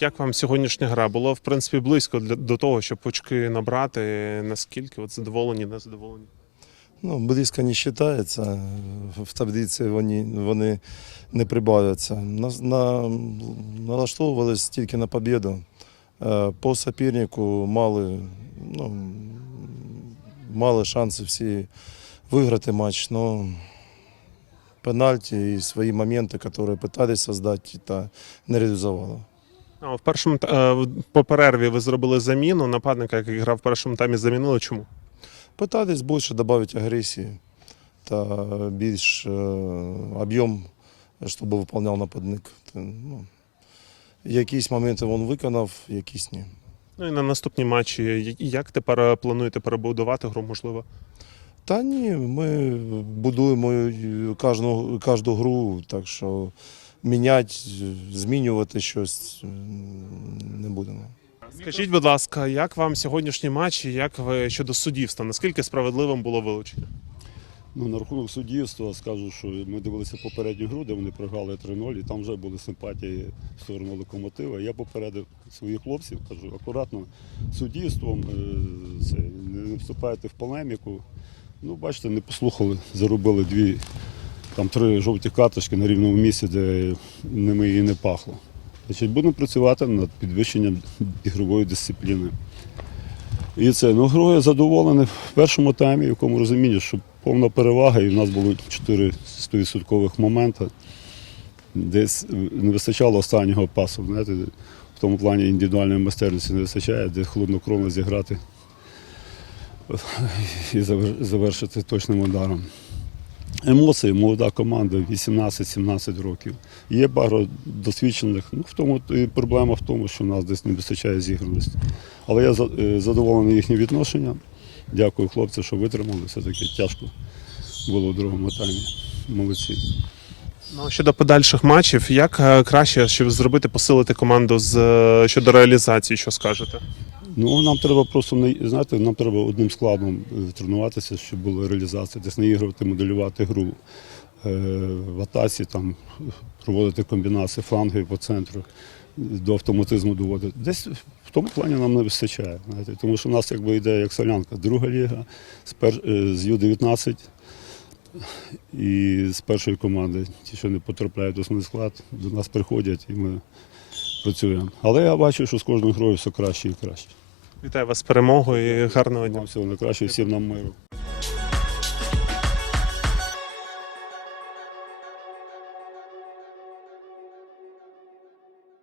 Як вам сьогоднішня гра? Було в принципі близько для до того, щоб очки набрати. Наскільки от задоволені, не задоволені? Ну, близько не вважається. В таблиці вони, вони не прибавляться. На, на, налаштовувалися тільки на побіду. Е, По супернику мали, ну, мали шанси всі виграти матч, но пенальті і свої моменти, які намагалися создати, та не реалізували. В першому е, по перерві ви зробили заміну. Нападника, який грав в першому таймі, замінили. Чому? Пытались більше додати агресії та більш е, об'єм, щоб виконував нападник. Ну, якісь моменти він виконав, якісь ні. Ну і на наступні матчі. Як тепер е, плануєте перебудувати гру? Можливо, Та ні, ми будуємо кожну, кожну гру, так що міняти, змінювати щось не будемо. скажіть, будь ласка, як вам сьогоднішній матч? і Як ви щодо суддівства? Наскільки справедливим було вилучення? Ну, на рахунок суддівства скажу, що ми дивилися попередню гру, де вони програли 3-0, і там вже були симпатії в сторону локомотива. Я попередив своїх хлопців, кажу, акуратно суддівством, е, це, не не вступайте в полеміку. Ну, бачите, не послухали, заробили дві, там три жовті карточки на рівному місці, де ними і не пахло. Значить, будемо працювати над підвищенням ігрової дисципліни. І це ну грою задоволений в першому таймі, в якому розумінні, що повна перевага, і в нас було 4 100% моменти. Десь не вистачало останнього пасу. Знаєте, в тому плані індивідуальної майстерності не вистачає, де хладнокровно зіграти і завершити точним ударом. Емоції, молода команда, 18-17 років. Є багато досвідчених. Ну, в тому і проблема в тому, що в нас десь не вистачає зіграності. Але я е, задоволений їхнім відношенням. Дякую хлопцям, що витримали. Все-таки тяжко було в другому таймі. Молодці. Ну щодо подальших матчів, як е, краще, щоб зробити посилити команду з е, щодо реалізації? Що скажете? Ну, нам треба просто знаєте, нам треба одним складом е, тренуватися, щоб була реалізація, десь наігрувати, моделювати гру е, в атаці, там проводити комбінації фланги по центру, до автоматизму доводити. Десь в тому плані нам не вистачає. Знаєте, тому що в нас якби йде як солянка, друга ліга з, пер, е, з Ю-19 і з першої команди. Ті, що не потрапляють до основний склад, до нас приходять і ми працюємо. Але я бачу, що з кожною грою все краще і краще. Вітаю вас з перемогою і гарного дня. Всього найкращого, всім нам миру.